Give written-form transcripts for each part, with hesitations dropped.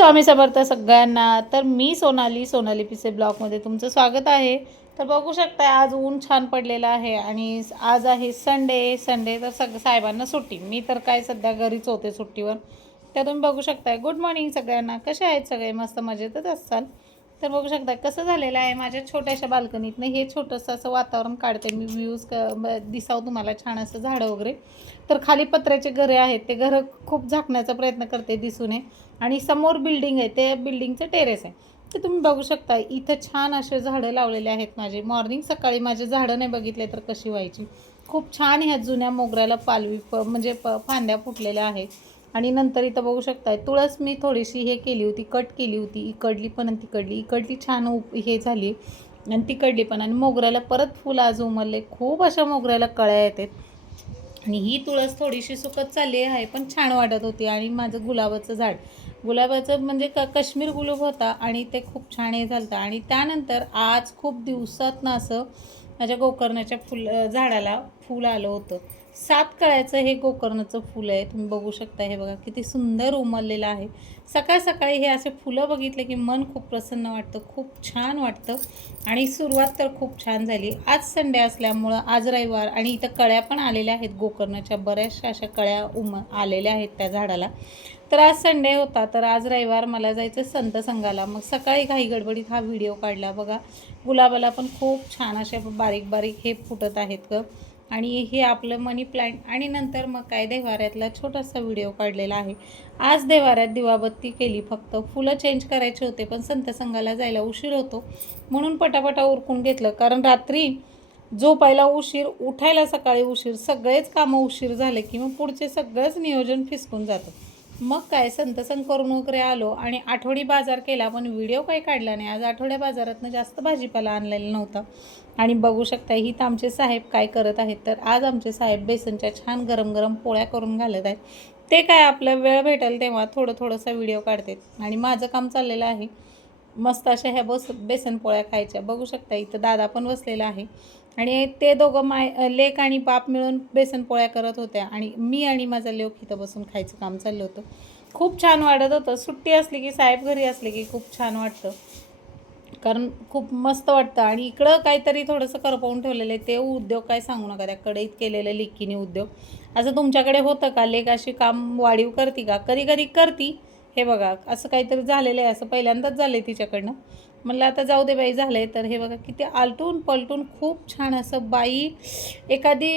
स्वामी समर्थ सगळ्यांना। तर मी सोनाली पिसे ब्लॉगमध्ये तुमचं स्वागत आहे। तर बघू शकता आज ऊन छान पडलेलं आहे आणि आज आहे संडे तर साहेबांना सुट्टी। मी तर काय सध्या घरीच होते सुट्टीवर। तर तुम्ही बघू शकता। गुड मॉर्निंग सगळ्यांना, कसे आहेत सगळे? मस्त मजेतच असाल। तर बघू शकता कसं झालेलं आहे माझ्या छोट्याशा बाल्कनीतनं हे छोटंसं असं वातावरण काढते मी। व्ह्यूज दिसावं तुम्हाला छान असं झाडं वगैरे। तर खाली पत्र्याचे घरे आहेत, ते घर खूप झाकण्याचा प्रयत्न करते दिसू नये। आणि समोर बिल्डिंग आहे, ते बिल्डिंगचं टेरेस आहे। तर तुम्ही बघू शकता इथं छान असे झाडं लावलेले आहेत माझे। मॉर्निंग सकाळी माझे झाडं नाही बघितले तर कशी व्हायची। खूप छान ह्या जुन्या मोगऱ्याला पालवी म्हणजे फांद्या फुटलेल्या आहेत। आणि नंतर इथं बघू शकताय तुळस मी थोडीशी हे केली होती, कट केली होती, इकडली पण आणि इकडली छान हे झाली आणि तिकडली पण। आणि मोगऱ्याला परत फुल आज उमलले, खूप अशा मोगऱ्याला कळ्या येतात। आणि ही तुळस थोडीशी सुकत चालली आहे पण छान वाटत होती। आणि माझं गुलाबाचं झाड, गुलाबाचं म्हणजे काश्मीर गुलाब होता आणि ते खूप छान हे झालं। आणि त्यानंतर आज खूप दिवसातनं असं माझ्या गोकर्णाच्या झाडाला फूल आलं होतं। 7 कळ्याचं हे गोकर्णाचं फूल आहे, तुम्ही बघू शकता। हे बघा किती सुंदर उमललेलं आहे। सकाळ सकाळी हे असे फुलं बघितले की मन खूप प्रसन्न वाटतं, खूप छान वाटतं। आणि सुरुवात तर खूप छान झाली। आज संडे असल्यामुळं आज रविवार आणि इथं कळ्या पण आलेल्या आहेत, गोकर्णाच्या बऱ्याचशा अशा कळ्या आलेल्या आहेत त्या झाडाला। तर आज संडे होता, तर आज रविवार मला जायचं संत संघाला। मग सकाळी घाई गडबडीत हा व्हिडिओ काढला बघा। गुलाबाला पण खूप छान अशा बारीक बारीक हे फुटत आहेत ग। आणि हे आपलं मनी प्लांट। आणि नंतर मग काय देवाऱ्यातला छोटासा व्हिडिओ काढलेला आहे। आज देवाऱ्यात दिवाबत्ती केली, फक्त फुलं चेंज करायचे होते पण संत संघाला जायला उशीर होतो म्हणून पटापटा उरकून घेतलं। कारण रात्री झोपायला उशीर, उठायला सकाळी उशीर, सगळेच कामं उशीर झाले की मग पुढचे सगळंच नियोजन फिसकून जातं। मग काय संतसंग करून वगैरे आलो आणि आठवडी बाजार केला, पण व्हिडिओ काही काढला नाही। आज आठवड्या बाजारातनं जास्त भाजीपाला आणलेला नव्हता। आणि बघू शकता ही तर आमचे साहेब काय करत आहेत। तर आज आमचे साहेब बेसनच्या छान गरम गरम पोळ्या करून घालत आहेत। ते काय आपलं वेळ भेटेल तेव्हा थोडासा व्हिडिओ काढते। आणि माझं काम चाललेलं आहे मस्त अशा ह्या बेसन पोळ्या खायच्या। बघू शकता इथं दादा पण बसलेला आहे आणि ते दोघं लेक आणि बाप मिळून बेसन पोळ्या करत होत्या आणि मी आणि माझा लेक इथं बसून खायचं काम चाललं होतं। खूप छान वाटत होतं। सुट्टी असली की साहेब घरी असले की खूप छान वाटतं, कारण खूप मस्त वाटतं। आणि इकडं काहीतरी थोडंसं करपवून ठेवलेलं आहे, ते उद्योग काय सांगू नका। त्या कढईत केलेलं लेकीने उद्योग, असं तुमच्याकडे होतं का? लेक अशी काम वाढीव करते का? कधी कधी करती। हे बघा असं काहीतरी झालेलं आहे, असं पहिल्यांदाच झालं आहे तिच्याकडनं। म्हणलं आता जाऊ दे बाई झालं आहे तर। हे बघा किती आलटून पलटून खूप छान असं बाई एखादी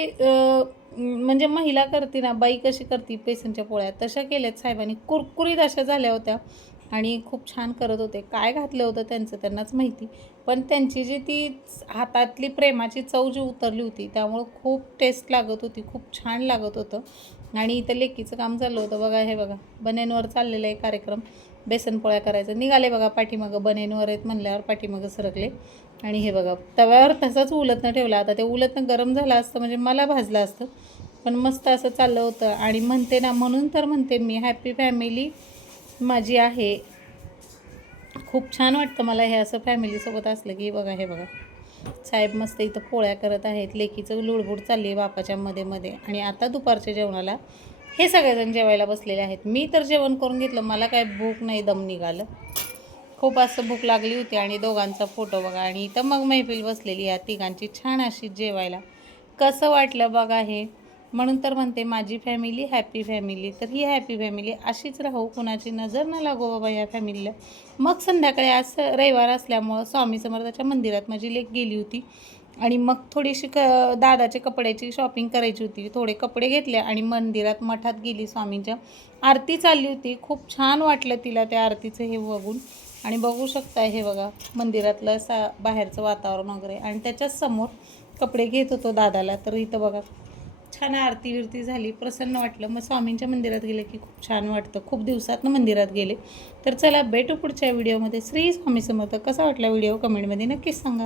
म्हणजे महिला करते ना, बाई कशी करते बेसनच्या पोळ्या तशा केल्यात साहेबांनी, कुरकुरीत अशा झाल्या होत्या। आणि खूप छान करत होते। काय घातलं होतं त्यांचं त्यांनाच माहिती, पण त्यांची जी ती हातातली प्रेमाची चव जी उतरली होती त्यामुळं खूप टेस्ट लागत होती, खूप छान लागत होतं। आणि इथं लेकीचं काम चाललं होतं बघा। हे बघा बनेनवर चाललेला आहे कार्यक्रम, बेसन पोळ्या करायचं निघाले बघा। पाठीमागं बनेनवर आहेत म्हणल्यावर पाठीमागं सरकले। आणि हे बघा तव्यावर तसंच उलटणं ठेवलं, आता ते उलटणं गरम झालं असतं म्हणजे मला भाजलं असतं, पण मस्त असं चाललं होतं। आणि म्हणते ना, म्हणून तर म्हणते मी हॅपी फॅमिली माझी आहे। खूप छान वाटतं मला हे असं फॅमिलीसोबत असलं की। बघा हे बघा साहेब मस्त इथं पोळ्या करत आहेत, लेकीचं लुडबुड चालली आहे बापाच्या मध्ये। आणि आता दुपारच्या जेवणाला हे सगळेजण जेवायला बसलेले आहेत। मी तर जेवण करून घेतलं, मला काय भूक नाही, दम निघालं, खूप असं भूक लागली होती। आणि दोघांचा फोटो बघा। आणि इथं मग मैफिल बसलेली आहे तिघांची छान अशी जेवायला। कसं वाटलं बघा हे, म्हणून तर म्हणते माझी फॅमिली हॅपी फॅमिली। तर ही हॅपी फॅमिली अशीच राहू, कुणाची नजर न लागो बाबा या फॅमिलीला। मग संध्याकाळी आज रविवार असल्यामुळं स्वामी समर्थाच्या मंदिरात माझी लेक गेली होती आणि मग थोडीशी दादाच्या कपड्याची शॉपिंग करायची होती, थोडे कपडे घेतले आणि मंदिरात मठात गेली। स्वामींच्या आरती चालली होती, खूप छान वाटलं तिला त्या आरतीचं हे बघून। आणि बघू शकता हे बघा मंदिरातलं बाहेरचं वातावरण वगैरे। आणि त्याच्याच समोर कपडे घेत होतो दादाला। तर इथं बघा छान आरती विरती झाली, प्रसन्न वाटलं। मग स्वामींच्या मंदिरात गेलं की खूप छान वाटतं, खूप दिवसातनं मंदिरात गेले। तर चला भेटू पुढच्या व्हिडिओमध्ये। श्री स्वामी समर्थ। कसा वाटला व्हिडिओ कमेंटमध्ये नक्कीच सांगा।